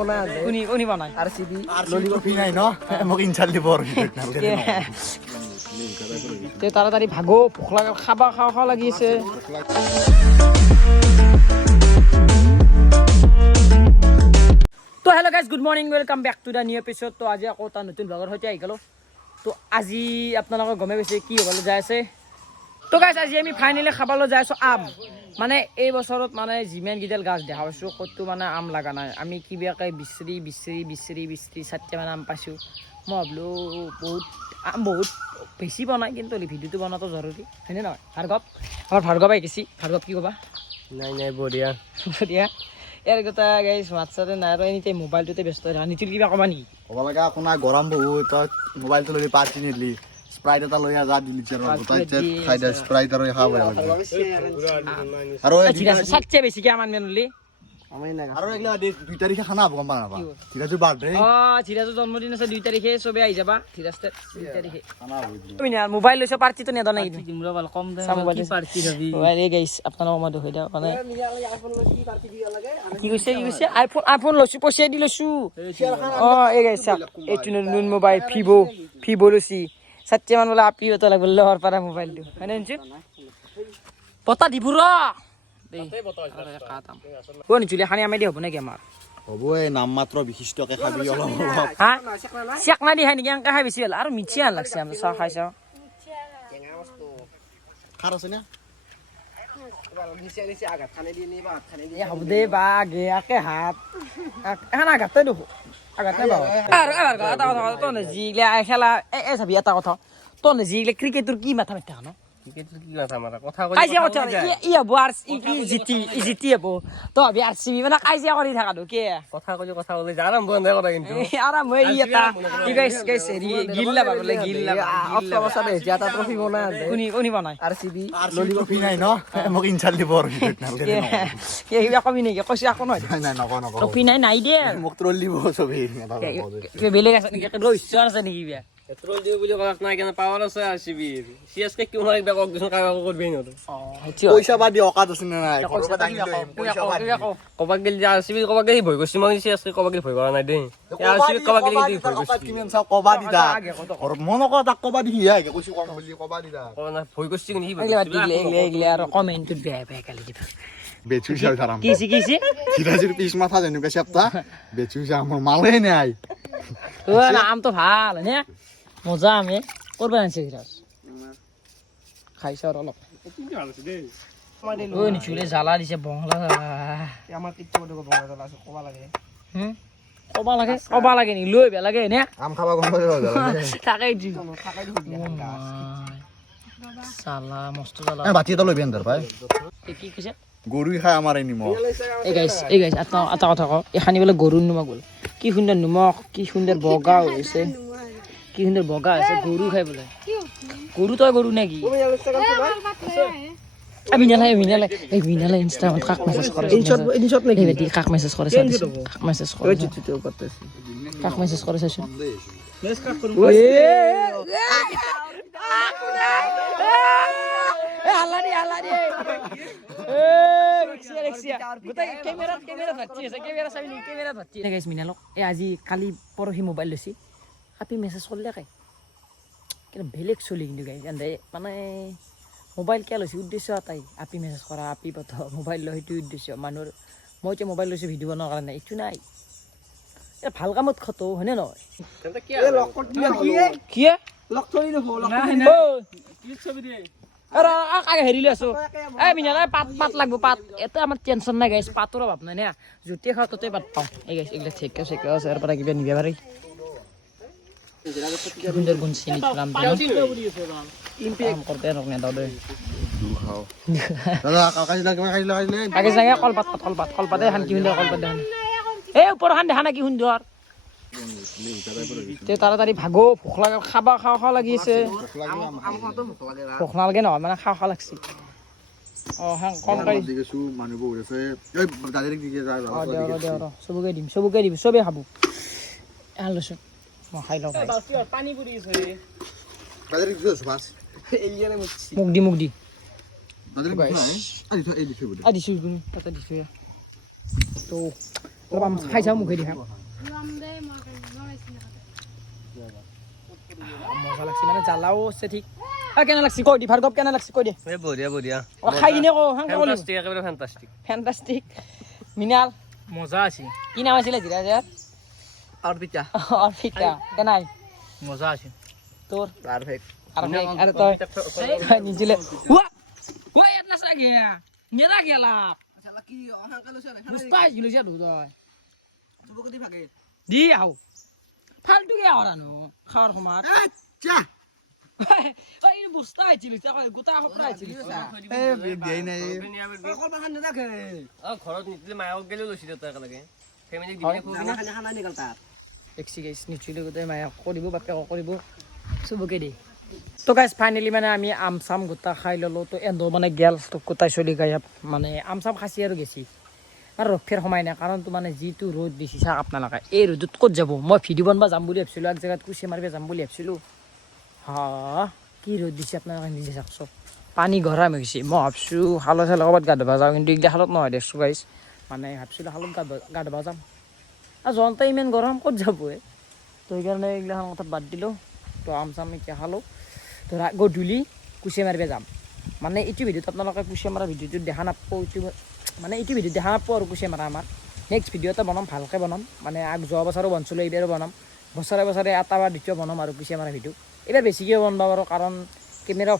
কোনি বনাই আরসিবি ললিপপি নাই ন মোক ইনচাল দিব তে তাড়াতাড়ি ভাগো ভোক লাগা খাওয়া লাগিছে তো hello guys good morning welcome back to the new episode. তো আজি আকৌ এটা নতুন ব্লগৰ সৈতে আহি গ'লো। তো আজি আপোনালোকে গমে পাইছে কি হ'বলৈ যাই আছে। তো গাইজ আজি আমি ফাইনেলি খাবলৈ যাই আছোঁ আম। মানে এই বছৰত মানে যিমান কেইডাল গাছ দেখা পাইছোঁ ক'তো মানে আম লগা নাই। আমি কিবাকে বিচৰি চাৰিটামান আম পাইছোঁ। মই ভাবিলোঁ বহুত বেছি বনাই কিন্তু ভিডিঅ'টো বনোৱাটো জৰুৰী হয়নে নহয়? ভাৰ্গৱ আহি গৈছি। ভাৰ্গৱ কি ক'বা? নাই বঢ়িয়া বঢ়িয়া ইয়াৰ কথা গাইজ হোৱাটছআপে নাই আৰু এনি টাইম মোবাইলটোতে ব্যস্ত হৈ থকা। নিতুল কিবা ক'বা নেকি? ক'ব লগা একো নাই, গৰম বহুত। তই মোবাইলটো লৈ পাৰ্টি নিদিলি, স্প্ৰাইট এটা লৈ যা দিলি খাই দে স্প্ৰাইট আৰু খাব আৰু চাতছে বেছিকে আমাৰ মেনলি আৰু এইগিলা 2 তাৰিখে খানা হ'ব, গম পা নাপা? ধীৰাজৰ বাৰ্থডে। ধীৰাজৰ জন্মদিন আছে 2 তাৰিখে, চবে আহি যাবা। ধীৰাজ 2 তাৰিখে মোবাইল লৈছো, পাৰ্টিটো নেদ নাই গাইছ। আপোনালোকক মই দেখুৱাই দিওঁ মানে কি কৈছে আইফোন লৈছো, পইচা দি লৈছো। এই গাইছ এইটো নতুন মোবাইল ভিভ' লৈছি। চাতছে মান বোলে আপি এটা লাগব লহৰ পাৰা মোবাইলটো হয়নে? বতা দিব ৰ নিচুলি খানি আমি দি হ'ব নেকি? আমাৰ হ'ব এই নাম মাত্ৰ বিশিষ্টকে খাবি অলপ হা চেক নাই দি খাই নেকি? এনেকৈ খাই বেছি হ'ল আৰু মিঠি আন লাগছে। আমি চাহ খাই চাওঁ খাৰ আছে না হ'ব দে বা গেয়াকে হাত এখন আঘাতে দেখো আঘাত নাই বাৰু। আৰু এবাৰ এটা কথা তই যিগিলা খেলা এই চাবি এটা কথা, তই যিগিলা ক্ৰিকেটৰ কি মাথা মাৰি থাকা ন? কাজিয়া কথা ই হব আৰু কি জিতি হব তই ভাবি আৰ চি বি মানে কাজিয়া কৰি থাকাটো কি কথা কলি আৰাম বন্ধ কৰা কিন্তু আৰাম হৈ এটা কি গাইছ হেৰি গিল্লা পাবলে গিল্লা অক্টোবছৰে এটা ট্ৰফি বনাই কোনি বনাই আৰসিবি ললিপপি নাই ন মোক ইনচাল দিব কিবা কবি নেকি? কৈছে আকৌ নহয় নাই নকওঁ ট্ৰফি নাই দে মোক ট্ৰল দিব চবেই। কিবা বেলেগ আছে নেকি? ৰহস্য আছে নেকি কিবা? পেট্ৰল দিও বুলি কলাক নাই কেনে পাৱাৰ আছে আৰসিবিৰ সিএসকে কিয় নাই বেক অকজন কাগজ কৰবি নতো পইচা বাদি অকাত আছে না নাই কবাক গেল আৰসিবি কবাক গেল ভয় কৰিছি মই সিএসকে কবাক গেল ভয় কৰা নাই দেই আৰসিবি কবাক গেল দি ভয় কৰিছি কিমান চাও কবা দিদা মন ক তাক কবা দি হিয়া কে কৈছো কম বুলি কবা দিদা কনা ভয় কৰিছি কিন্তু এইগিলা আৰু কমেন্টত বেয়া গালি দিবা। বেচু চাও ধাৰাম কিছি সিরাজের পিস মাথা যেনুকা সপ্তাহ বেচু চা আমার মালে নাই ও না আম তো ভাল নে মজা আমি করবে আনছে সিরাজ খাইছ আর অলপ ও নিচুলে জ্বালা দিছে বংলা আমার কিচ্ছু বংলা জ্বালা আছে কবা লাগে নি লৈ বে লাগে নে আম খাবা গম পাই যাও তাকাই দি সালা মস্ত জ্বালা বাতি এটা লবি আন্দার ভাই কি কইছে গরুই খায় আমার এই নিমখ। এই গাইছ এটা কথা কও এখানি বলে গরুর নিমখ বলে কি সুন্দর নিমখ কি সুন্দর বগা হইছে কি সুন্দর বগা আছে গরু খাই বলে গরু তো গরু নাকি আমি মিনালে ইনস্টাগ্রামত কাক মেসেজ করে ইনশট নাকি বেটি কাক মেসেজ করে কাক মেসেজ করে কাক মেসেজ করে সেশন মেসেজ কাক করব হালানি আজি কালি পৰহি মোবাইল লৈছি আপি মেছেজ কৰিলে কাই কিন্তু বেলেগ চলি কিন্তু গাই মানে মোবাইল কিয় লৈছে উদ্দেশ্য এটাই আপি মেছেজ কৰা আপি পঠ মোবাইল লৈ সেইটো উদ্দেশ্য মানুহৰ মই এতিয়া মোবাইল লৈছোঁ ভিডিঅ' বনোৱাৰ কাৰণে এইটো নাই এটা ভাল কামত খটো হয়নে নহয় হেৰি লৈ আছো এই মিনালে পাত লাগব পাত এটা আমাৰ টেনচন নাই গাইছ পাতৰ অভাৱ নাই না য'তে খাওঁ ত'তে পাত পাওঁ এই গাইছ এইগিলা ঠেকা আছে ইয়াৰ পৰা কিবা নিব পাৰি সুন্দৰ গুণ চিনি কাম কৰতে ৰখ নেদাও দে আগে যাগে কলপাতে হান কি সুন্দৰ কলপাত দেখান এই ওপৰ খান দেখা না কি সুন্দৰ তে তাড়াতাড়ি ভাগো ভোক লাগে খাওয়া লাগিছে ভোক নালাগে নহয় মানে খাওয়া লাগছে কম কৰি চবকে দিম চবে খাব এহাল লৈছো মই খাই লওঁ মুখ দি দিছো তাতে দিছো তো অলপ আম খাই চাওঁ মুখেদি খাম মজা লাগছে মানে জ্বালাও আছে ঠিক কেনে লাগছে কৈ দি ভাৰ্গৱ কেনে লাগছে কৈ দে এই বঢ়িয়া বঢ়িয়া খাই কিনে কওঁ সাংকা ক'লো ফেণ্টাষ্টিক একেবাৰে ফেণ্টাষ্টিক ফেণ্টাষ্টিক মিনাল মজা আছে কি নাম আছিলে জিৰা জিৰাৰ অৰ্পিতা অৰ্পিতা কেনাই মজা আছে তোৰ পাৰফেক্ট আৰু তই নিজিলে কৈ ইয়াত নাচা গিয়া নেদা গেলা শালা কি অহাকাল আছে বুঝতে আসছিল সে তই তুই কদি ভাগে দি আও ফালতু গে আওরানো খাওয়ার সময় চা ওই বুঝতে আইছিল গোটা হপরা আইছিল এ বিয়াই নাই কল বাহান নাথাকে ঘৰত নিদিলে মায়ক গেলেও লৈছিলে তই একেলগে ফেমিলি দিনে খুবি না খানা খানা নিকাল তার দেখছি গাইছ নিশ্চয় গোটেই মায়ে কৰিব বাপেকক কৰিব চবকে দেই তো গাইছ ফাইনেলি মানে আমি আম চাম গোটা খাই ল'লোঁ তো এন্দো মানে গেল তো গোটাই চলি গাই মানে আম চাম খাচি আৰু গেছি আৰু ৰফেৰ সময় নাই কাৰণ তো মানে যিটো ৰ'দ দিছি চাওক আপোনালোকে এই ৰ'দত ক'ত যাব মই ভিডিঅ' বনাব যাম বুলি ভাবিছিলোঁ এক জেগাত কুচি মাৰিব যাম বুলি ভাবিছিলোঁ হা কি ৰ'দ দিছে আপোনালোকে নিজে চাওকচোন পানী গৰম হৈ গৈছে মই ভাবছোঁ শালত চালত ক'ৰবাত গা ধুব যাওঁ কিন্তু এইগিলা শালত নহয় দেখছোঁ গাইছ মানে ভাবছিলোঁ শালত গা ধুব যাম আৰু জনতা ইমান গৰম ক'ত যাব তো সেইকাৰণে এইগিলাখন কথা বাদ দিলোঁ তো আম চাম এতিয়া খালোঁ তো গধূলি কুচিয়া মাৰিব যাম মানে এইটো ভিডিঅ'ত আপোনালোকে কুচিয়া মাৰা ভিডিঅ'টো দেখা নাপাব এইটো মানে এইটো ভিডিঅ'ত দেখা নাপাব আৰু কুচিয়া মাৰা আমাৰ নেক্সট ভিডিঅ' এটা বনাম ভালকৈ বনাম মানে যোৱা বছৰো বনছিলোঁ এইবাৰো বনাম বছৰে বছৰে এটা বা দ্বিতীয় বনাম আৰু কুচিয়া মাৰা ভিডিঅ' এইবাৰ বেছিকৈ বনাব পাৰোঁ কাৰণ কেমেৰাও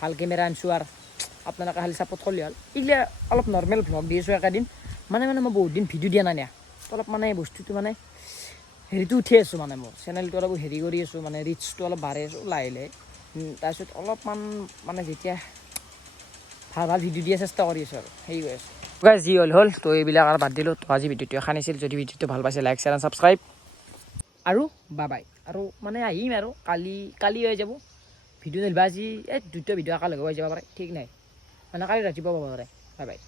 ভাল কেমেৰা আনিছোঁ আৰু আপোনালোকে খালি ছাপোৰ্ট কৰিলে হ'ল এইগিলা অলপ নৰ্মেল ভ্লগ দি আছোঁ একেদিন মানে মই বহুত দিন ভিডিঅ' দিয়া নাই অলপ মানে বস্তুটো মানে হেৰিটো উঠি আছোঁ মানে মোৰ চেনেলটো অলপ হেৰি কৰি আছোঁ মানে ৰিচটো অলপ বাঢ়ি আছোঁ লাহে লাহে তাৰপিছত অলপমান মানে যেতিয়া ভাল ভিডিঅ' দিয়া চেষ্টা কৰি আছোঁ আৰু সেই কৰি আছোঁ গাইজ যি হ'ল তো এইবিলাক আৰু বাদ দিলোঁ তো আজি ভিডিঅ'টো খানিছিল যদি ভিডিঅ'টো ভাল পাইছে লাইক শ্বেয়াৰ এণ্ড ছাবস্ক্ৰাইব আৰু বাই আৰু মানে আহিম আৰু কালি হৈ যাব ভিডিঅ' নাহিবা আজি এই দুটা ভিডিঅ' একেলগে হৈ যাব পাৰে ঠিক নাই মানে কালি ৰাতিপুৱা পাব পাৰে বাই